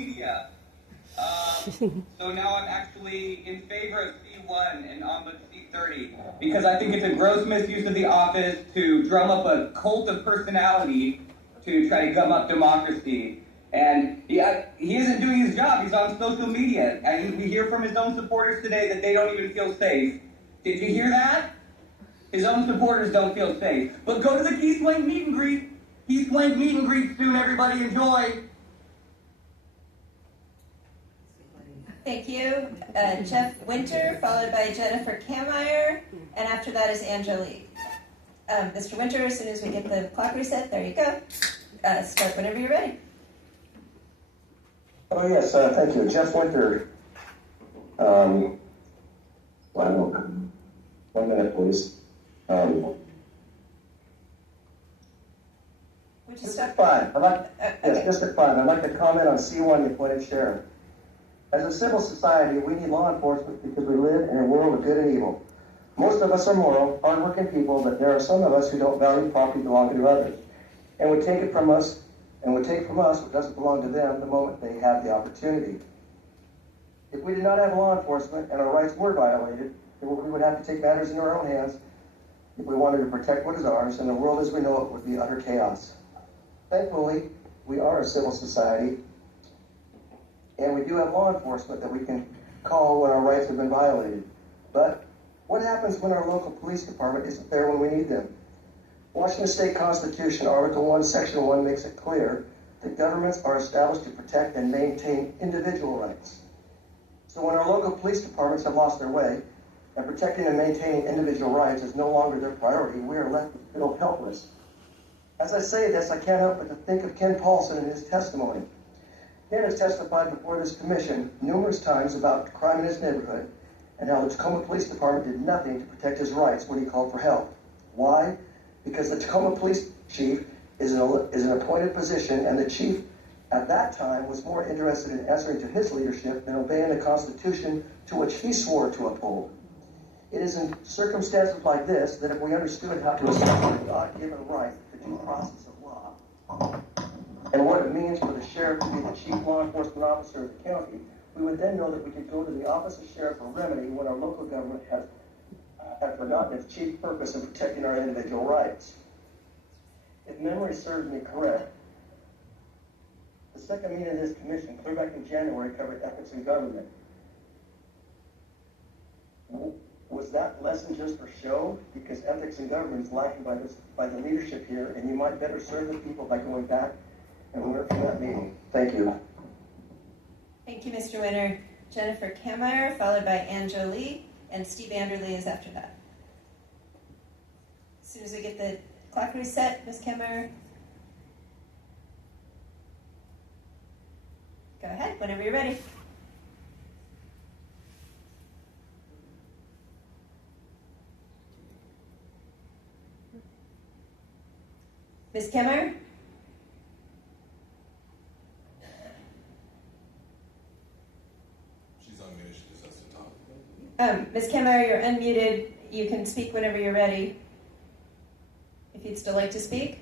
media. So now I'm actually in favor of C1 and on with C30 because I think it's a gross misuse of the office to drum up a cult of personality to try to gum up democracy. And yeah, he isn't doing his job. He's on social media. And we hear from his own supporters today that they don't even feel safe. Did you hear that? His own supporters don't feel safe. But go to the Keith Blank meet and greet. Keith Blank meet and greet soon, everybody. Enjoy. Thank you. Jeff Winter, followed by Jennifer Kameyer, and after that is Angelique. Mr. Winter, as soon as we get the clock reset, there you go. Start whenever you're ready. Oh, yes, thank you. Jeff Winter. One minute, please. Would you stop? District 5. Yes, District 5. I'd like to comment on C1, the appointed sheriff. As a civil society, we need law enforcement because we live in a world of good and evil. Most of us are moral, hardworking people, but there are some of us who don't value property belonging to others and would take from us what doesn't belong to them the moment they have the opportunity. If we did not have law enforcement and our rights were violated, we would have to take matters into our own hands if we wanted to protect what is ours, and the world as we know it would be utter chaos. Thankfully, we are a civil society, and we do have law enforcement that we can call when our rights have been violated. But what happens when our local police department isn't there when we need them? Washington State Constitution, Article 1, Section 1 makes it clear that governments are established to protect and maintain individual rights. So when our local police departments have lost their way, and protecting and maintaining individual rights is no longer their priority, we are left to feel helpless. As I say this, I can't help but to think of Ken Paulson and his testimony. Ken has testified before this commission numerous times about crime in his neighborhood and how the Tacoma Police Department did nothing to protect his rights when he called for help. Why? Because the Tacoma Police Chief is an appointed position, and the chief at that time was more interested in answering to his leadership than obeying the Constitution to which he swore to uphold. It is in circumstances like this that if we understood how to establish a God-given right, the due process of law, and what it means for the sheriff to be the chief law enforcement officer of the county, we would then know that we could go to the office of sheriff for remedy when our local government has forgotten its chief purpose in protecting our individual rights. If memory serves me correct, the second meeting of this commission, clear back in January, covered ethics in government. Was that lesson just for show? Because ethics in government is lacking by the leadership here, and you might better serve the people by going back and learn from that meeting. Thank you. Thank you, Mr. Winter. Jennifer Kameyer, followed by Angelique, and Steve Anderle is after that. As soon as we get the clock reset, Ms. Kameyer. Go ahead, whenever you're ready. Ms. Kameyer? She's unmuted, she just has to talk. Ms. Kameyer, you're unmuted. You can speak whenever you're ready. If you'd still like to speak.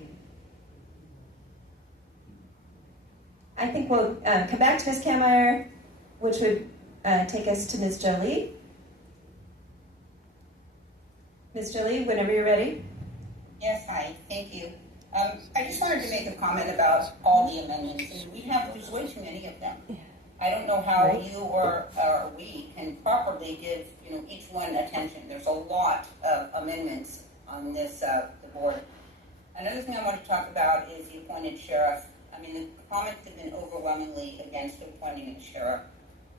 I think we'll come back to Ms. Kameyer, which would take us to Ms. Jolie. Ms. Jolie, whenever you're ready. Yes, hi, thank you. I just wanted to make a comment about all the amendments, and there's way too many of them. I don't know how you or we can properly give each one attention. There's a lot of amendments on this the board. Another thing I want to talk about is the appointed sheriff. I mean, the comments have been overwhelmingly against appointing a sheriff,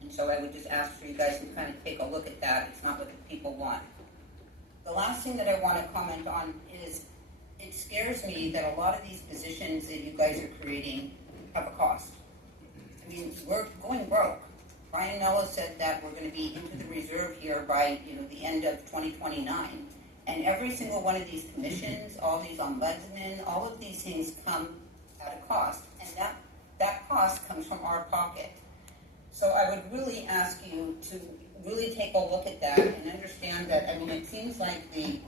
and so I would just ask for you guys to kind of take a look at that. It's not what the people want. The last thing that I want to comment on is it scares me that a lot of these positions that you guys are creating have a cost. I mean, we're going broke. Brian Nellis said that we're going to be into the reserve here by the end of 2029. And every single one of these commissions, all these ombudsmen, all of these things come at a cost. And that cost comes from our pocket. So I would really ask you to really take a look at that and understand that, I mean, it seems like the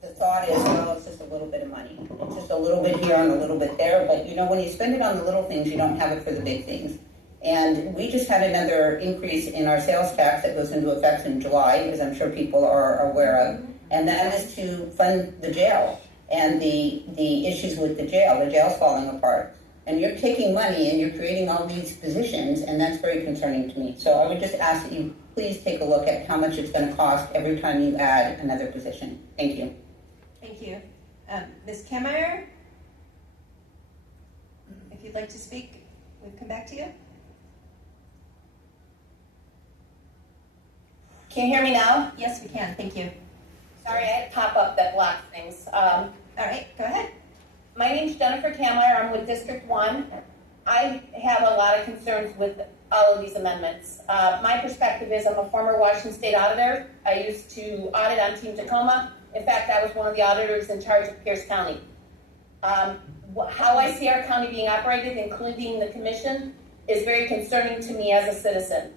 the thought is, well, it's just a little bit of money. It's just a little bit here and a little bit there. But, you know, when you spend it on the little things, you don't have it for the big things. And we just had another increase in our sales tax that goes into effect in July, as I'm sure people are aware of. And that is to fund the jail and the issues with the jail. The jail's falling apart. And you're taking money and you're creating all these positions, and that's very concerning to me. So I would just ask that you please take a look at how much it's going to cost every time you add another position. Thank you. Thank you. Ms. Kameyer, if you'd like to speak, we'll come back to you. Can you hear me now? Yes, we can. Thank you. Sorry, I had a pop-up that blocked things. All right, go ahead. My name's Jennifer Kamler. I'm with District 1. I have a lot of concerns with all of these amendments. My perspective is I'm a former Washington State auditor. I used to audit on Team Tacoma. In fact, I was one of the auditors in charge of Pierce County. How I see our county being operated, including the commission, is very concerning to me as a citizen.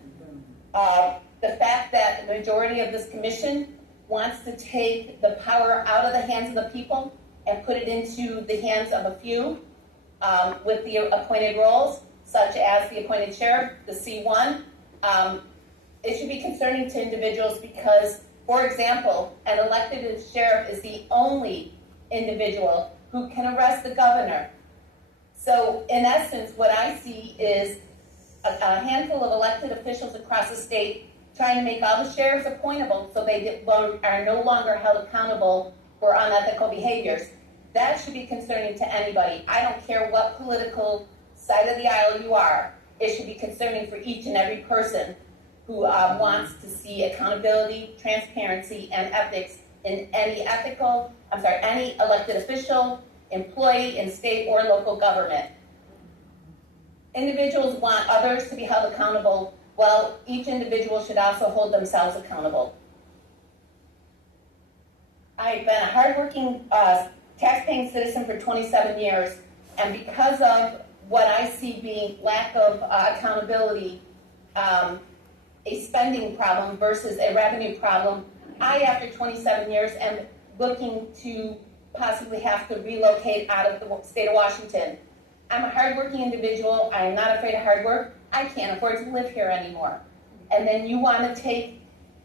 The fact that the majority of this commission wants to take the power out of the hands of the people and put it into the hands of a few with the appointed roles, such as the appointed sheriff, the C1. It should be concerning to individuals because, for example, an elected sheriff is the only individual who can arrest the governor. So, in essence, what I see is a handful of elected officials across the state trying to make all the sheriffs appointable so they are no longer held accountable for unethical behaviors. That should be concerning to anybody. I don't care what political side of the aisle you are. It should be concerning for each and every person who wants to see accountability, transparency, and ethics in any elected official, employee in state or local government. Individuals want others to be held accountable. Well, each individual should also hold themselves accountable. I've been a hardworking, tax-paying citizen for 27 years, and because of what I see being lack of accountability, a spending problem versus a revenue problem, I, after 27 years, am looking to possibly have to relocate out of the state of Washington. I'm a hardworking individual. I am not afraid of hard work. I can't afford to live here anymore. And then you want to take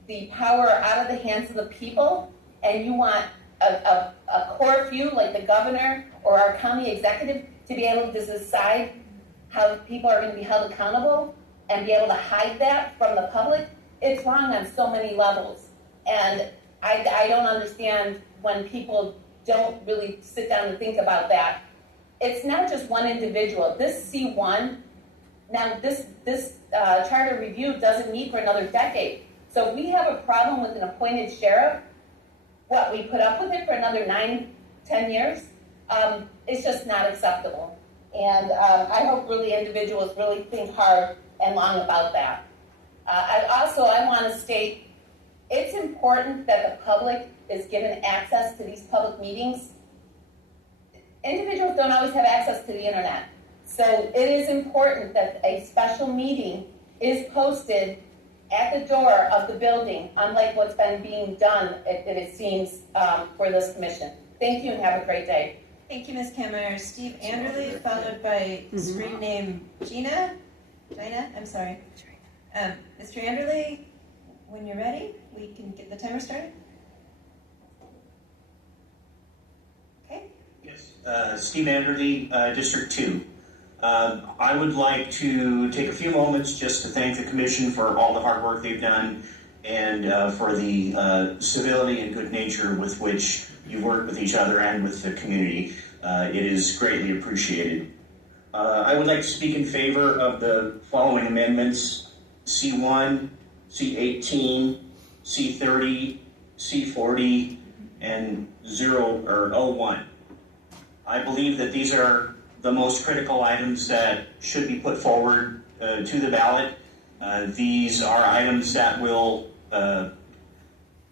the power out of the hands of the people, and you want a core few, like the governor or our county executive, to be able to decide how people are going to be held accountable and be able to hide that from the public. It's wrong on so many levels. And I don't understand when people don't really sit down and think about that. It's not just one individual. This C1, now this charter review doesn't need for another decade. So if we have a problem with an appointed sheriff, we put up with it for another 9-10 years? It's just not acceptable. And I hope really individuals really think hard and long about that. I want to state, it's important that the public is given access to these public meetings. Individuals don't always have access to the internet. So it is important that a special meeting is posted at the door of the building, unlike what's been being done, it seems, for this commission. Thank you and have a great day. Thank you, Ms. Kammerer. Steve Anderley, followed by screen name Gina, I'm sorry. Mr. Anderley, when you're ready, we can get the timer started. Okay. Yes, Steve Anderley, District 2. I would like to take a few moments just to thank the Commission for all the hard work they've done and for the civility and good nature with which you work with each other and with the community. It is greatly appreciated. I would like to speak in favor of the following amendments: C1, C18, C30, C40, and 01. I believe that these are the most critical items that should be put forward to the ballot. These are items that will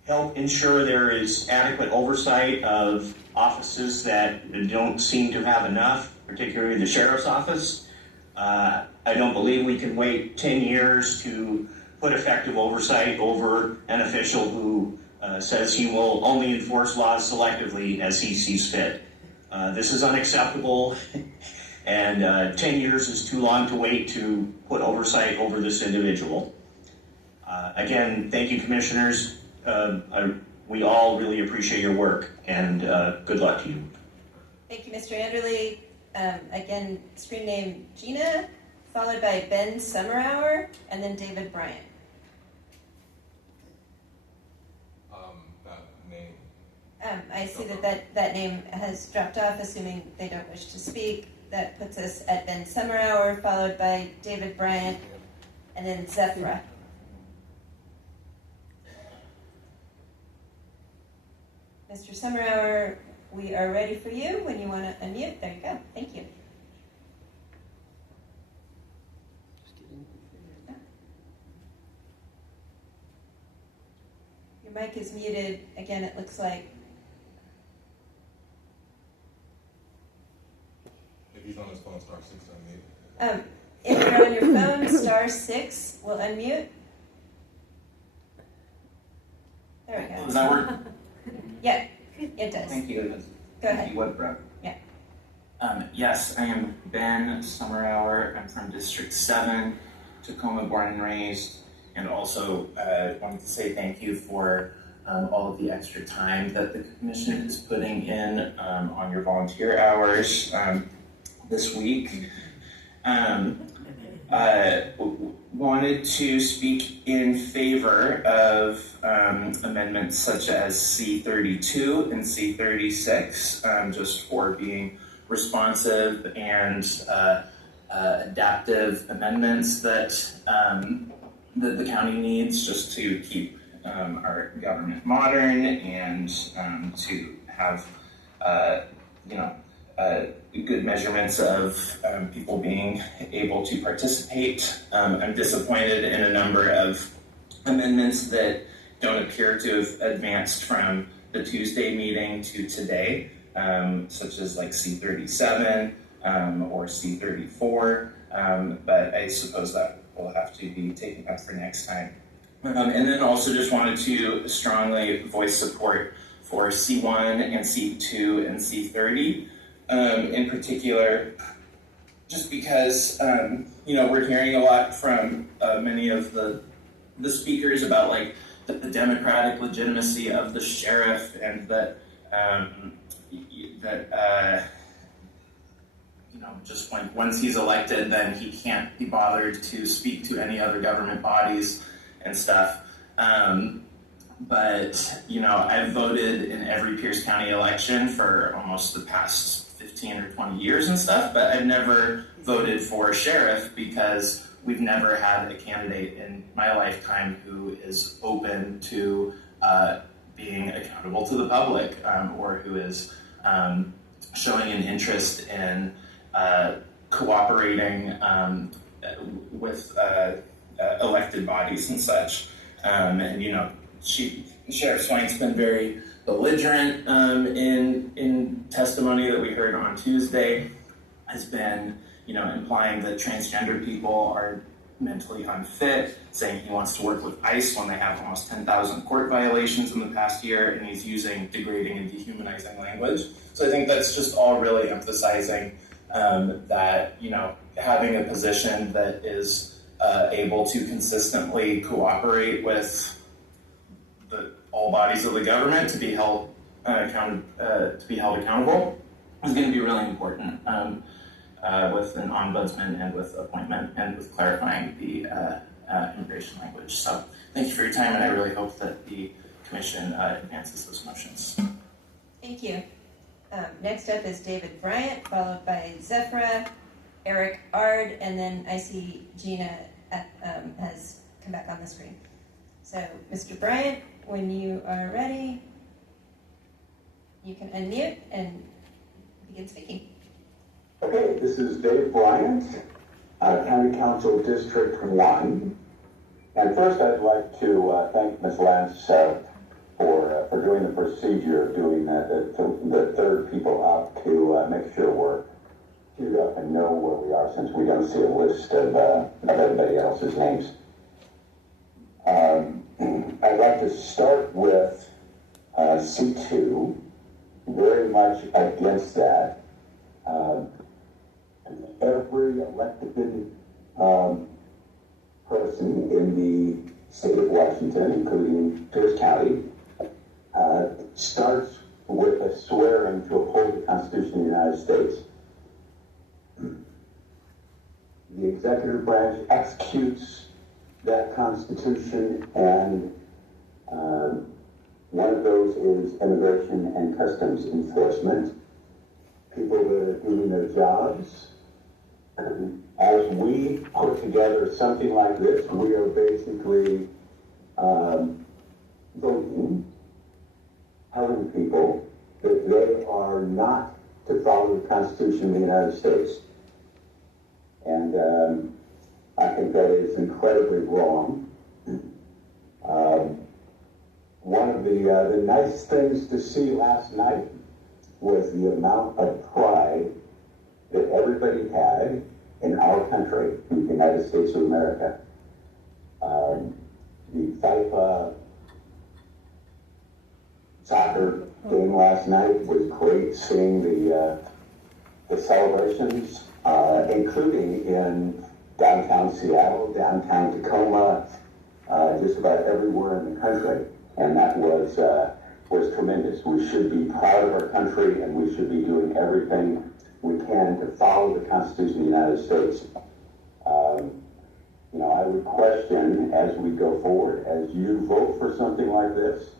help ensure there is adequate oversight of offices that don't seem to have enough, particularly the sheriff's office. I don't believe we can wait 10 years to put effective oversight over an official who says he will only enforce laws selectively as he sees fit. This is unacceptable, and 10 years is too long to wait to put oversight over this individual. Again, thank you, commissioners. We all really appreciate your work, and good luck to you. Thank you, Mr. Anderly. Again, screen name Gina, followed by Ben Summerhour, and then David Bryant. That name. I see that name has dropped off, assuming they don't wish to speak. That puts us at Ben Summerhour, followed by David Bryant, and then Zephyra. Mr. Summerhour, we are ready for you when you want to unmute. There you go. Thank you. Your mic is muted. Again, it looks like. If he's on his phone, star 6 on me. If you're on your phone, *6 will unmute. There we go. Does that work? Yeah, it does. Thank you. Go ahead. Thank you, Webro. Yeah. Yes, I am Ben Summerhour. I'm from District 7, Tacoma, born and raised, and also wanted to say thank you for all of the extra time that the commission is putting in on your volunteer hours this week. Wanted to speak in favor of amendments such as C32 and C36, just for being responsive and adaptive amendments that the county needs just to keep our government modern and to have good measurements of people being able to participate. I'm disappointed in a number of amendments that don't appear to have advanced from the Tuesday meeting to today, such as like C37 or C34, but I suppose that will have to be taken up for next time. And then also just wanted to strongly voice support for C1 and C2 and C30. In particular, just because, we're hearing a lot from many of the speakers about like the democratic legitimacy of the sheriff, and that, just like once he's elected, then he can't be bothered to speak to any other government bodies and stuff. But, I've voted in every Pierce County election for almost the past 15 or 20 years and stuff, but I've never voted for a sheriff because we've never had a candidate in my lifetime who is open to being accountable to the public, or who is showing an interest in cooperating with elected bodies and such. Sheriff Swain's been very belligerent in testimony that we heard on Tuesday, has been, implying that transgender people are mentally unfit, saying he wants to work with ICE when they have almost 10,000 court violations in the past year, and he's using degrading and dehumanizing language. So I think that's just all really emphasizing that, having a position that is able to consistently cooperate with all bodies of the government to be held accountable is going to be really important with an ombudsman and with appointment and with clarifying the immigration language. So thank you for your time, and I really hope that the commission advances those motions. Thank you. Next up is David Bryant, followed by Zephyra, Eric Ard, and then I see Gina has come back on the screen. So, Mr. Bryant, when you are ready, you can unmute and begin speaking. Okay, this is Dave Bryant, County Council District 1. And first I'd like to thank Ms. Lance for doing the procedure of doing the third people up to make sure we're queued up and know where we are, since we don't see a list of everybody else's names. I'd like to start with C2, very much against that. Every elected person in the state of Washington, including Pierce County, starts with a swearing to uphold the Constitution of the United States. The executive branch executes that Constitution, and one of those is Immigration and Customs Enforcement. People that are doing their jobs. As we put together something like this, we are basically voting, telling people that they are not to follow the Constitution of the United States. And I think that is incredibly wrong. One of the nice things to see last night was the amount of pride that everybody had in our country, in the United States of America. The FIFA soccer game last night was great, seeing the celebrations, including in downtown Seattle, downtown Tacoma, just about everywhere in the country. And that was tremendous. We should be proud of our country, and we should be doing everything we can to follow the Constitution of the United States. I would question as we go forward, as you vote for something like this,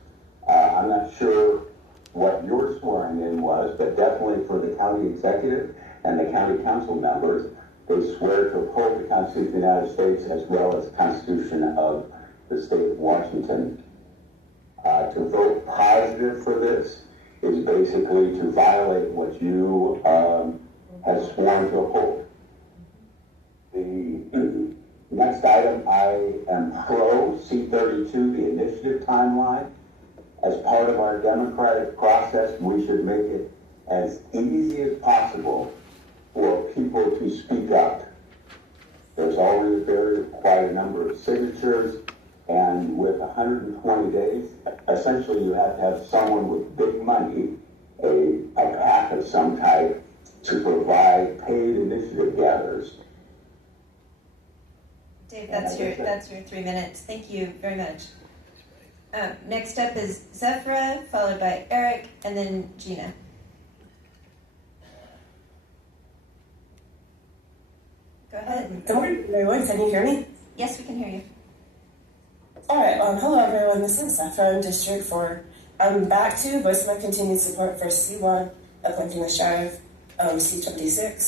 I'm not sure what your swearing in was, but definitely for the county executive and the county council members, they swear to uphold the Constitution of the United States as well as the Constitution of the state of Washington. To vote positive for this is basically to violate what you have sworn to uphold. The next item, I am pro C32, the initiative timeline. As part of our democratic process, we should make it as easy as possible for people to speak up. There's already quite a number of signatures, and with 120 days, essentially you have to have someone with big money, a PAC of some type, to provide paid initiative gatherers. Dave, that's your 3 minutes. Thank you very much. Next up is Zephyra, followed by Eric, and then Gina. Go ahead. Good morning, everyone. Can you hear me? Yes, we can hear you. All right. Hello, everyone. This is Zephyra in District 4. I'm back to voice my continued support for C1, appointing a sheriff, C26,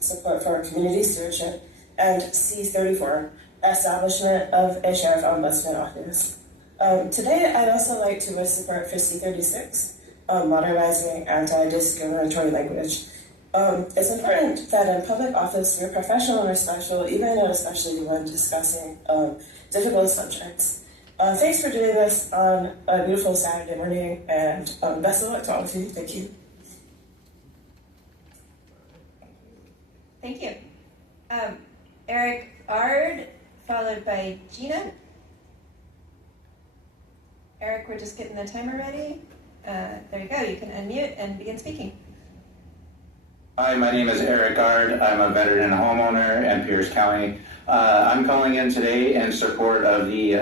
support for community stewardship, and C34, establishment of a sheriff ombudsman office. Today, I'd also like to voice support for C36, modernizing anti-discriminatory language. It's important that in public office, you're professional and respectful, even and especially when discussing difficult subjects. Thanks for doing this on a beautiful Saturday morning, and best of luck to all of you. Thank you. Thank you. Eric Ard, followed by Gina. Eric, we're just getting the timer ready. There you go. You can unmute and begin speaking. Hi, my name is Eric Ard. I'm a veteran homeowner in Pierce County. I'm calling in today in support of the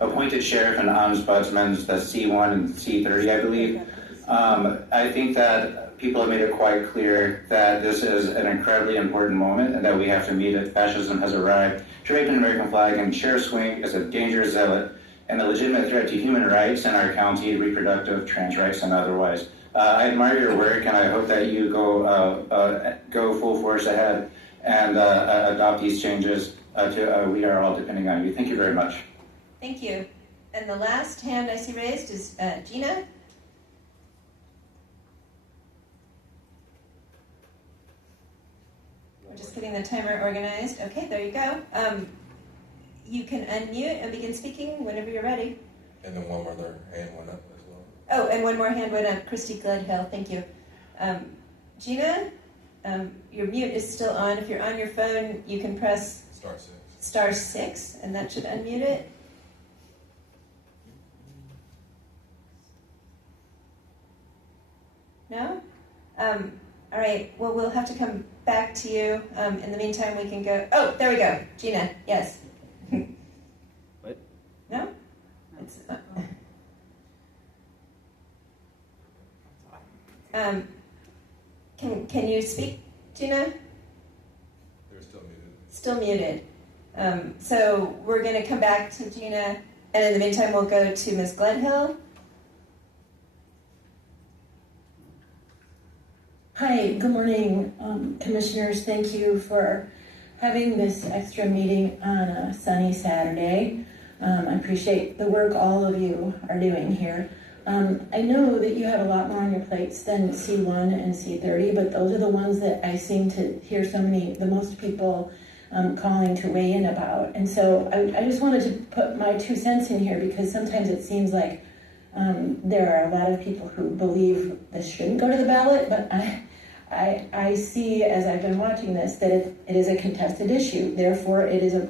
appointed sheriff and ombudsman, the C1 and C30, I believe. I think that people have made it quite clear that this is an incredibly important moment and that we have to meet it. Fascism has arrived. Draped an American flag, and Sheriff Swink is a dangerous zealot and a legitimate threat to human rights in our county, reproductive, trans rights, and otherwise. I admire your work, and I hope that you go full force ahead and adopt these changes. We are all depending on you. Thank you very much. Thank you. And the last hand I see raised is Gina. We're just getting the timer organized. Okay, there you go. You can unmute and begin speaking whenever you're ready. And then one more hand went up as well. Oh, and one more hand went up. Christy Gledhill, thank you. Gina, your mute is still on. If you're on your phone, you can press *6, and that should unmute it. All right, well, we'll have to come back to you. In the meantime, we can go, oh, there we go. Gina, yes. What? No? It's not. Can you speak, Gina? They're still muted. Still muted. So we're going to come back to Gina, and in the meantime, we'll go to Ms. Glenhill. Hi, good morning, commissioners. Thank you for having this extra meeting on a sunny Saturday. I appreciate the work all of you are doing here. I know that you have a lot more on your plates than C1 and C30, but those are the ones that I seem to hear the most people calling to weigh in about. And so I just wanted to put my 2 cents in here because sometimes it seems like there are a lot of people who believe this shouldn't go to the ballot, but I see, as I've been watching this, that it is a contested issue. Therefore, it is a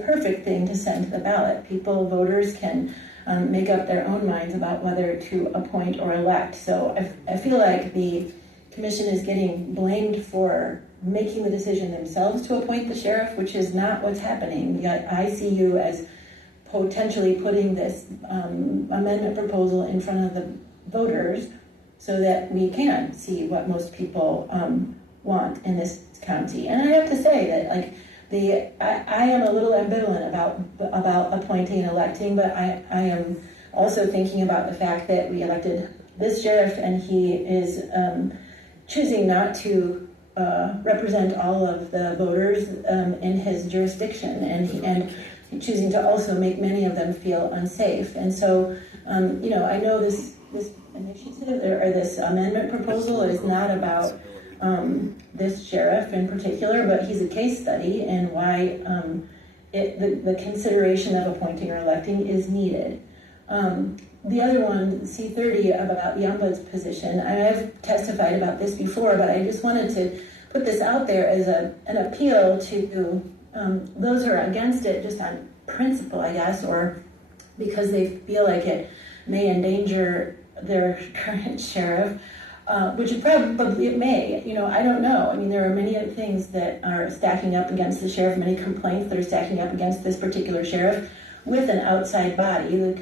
perfect thing to send to the ballot. Voters can make up their own minds about whether to appoint or elect. So I feel like the commission is getting blamed for making the decision themselves to appoint the sheriff, which is not what's happening. Yet I see you as potentially putting this amendment proposal in front of the voters so that we can see what most people want in this county. And I have to say that I am a little ambivalent about appointing and electing, but I am also thinking about the fact that we elected this sheriff and he is choosing not to represent all of the voters in his jurisdiction and choosing to also make many of them feel unsafe. And so, I know this initiative or this amendment proposal is not about this sheriff in particular, but he's a case study in why the consideration of appointing or electing is needed. The other one, C30, about the ombuds position, I've testified about this before, but I just wanted to put this out there as an appeal to those who are against it just on principle, I guess, or because they feel like it may endanger their current sheriff, which it probably it may. I don't know. I mean, there are many things that are stacking up against the sheriff, many complaints that are stacking up against this particular sheriff with an outside body, the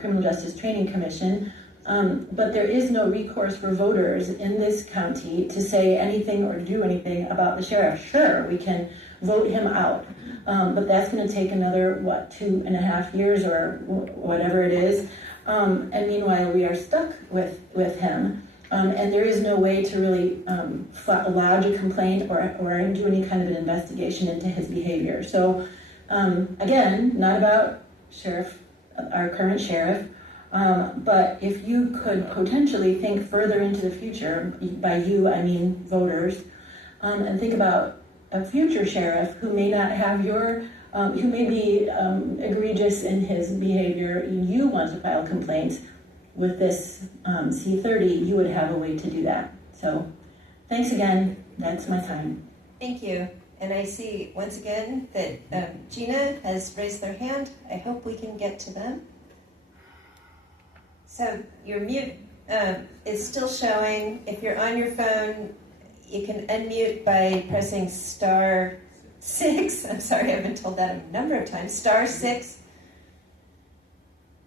Criminal Justice Training Commission. But there is no recourse for voters in this county to say anything or do anything about the sheriff. Sure, we can vote him out, but that's going to take another, 2.5 years or whatever it is. And meanwhile, we are stuck with him. And there is no way to really lodge a complaint or do any kind of an investigation into his behavior. So, again, not about our current sheriff, but if you could potentially think further into the future, by you I mean voters, and think about a future sheriff who may not have who may be egregious in his behavior, you want to file complaints. With this C30, you would have a way to do that. So thanks again. That's my time. Thank you. And I see once again that Gina has raised their hand. I hope we can get to them. So your mute is still showing. If you're on your phone, you can unmute by pressing *6. I'm sorry, I've been told that a number of times. *6.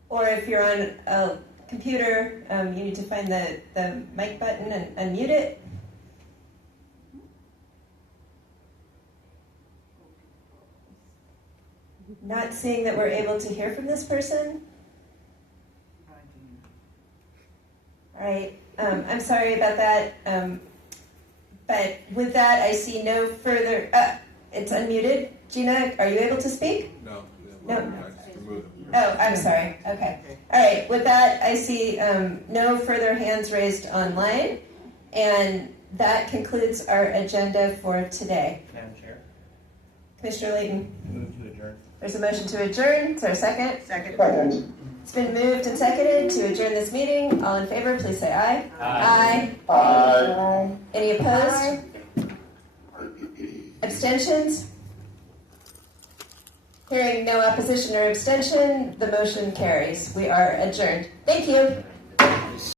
Or if you're on a computer, you need to find the mic button and unmute it. Not seeing that we're able to hear from this person. All right, I'm sorry about that. But with that, I see no further. It's unmuted. Gina, are you able to speak? No. No. I just removed them. Oh, I'm sorry. Okay. All right. With that, I see no further hands raised online. And that concludes our agenda for today. Madam Chair. Commissioner Layton. Move to adjourn. There's a motion to adjourn. Is there a second? Second. It's been moved and seconded to adjourn this meeting. All in favor, please say aye. Aye. Aye. Any opposed? Abstentions? Hearing no opposition or abstention, the motion carries. We are adjourned. Thank you.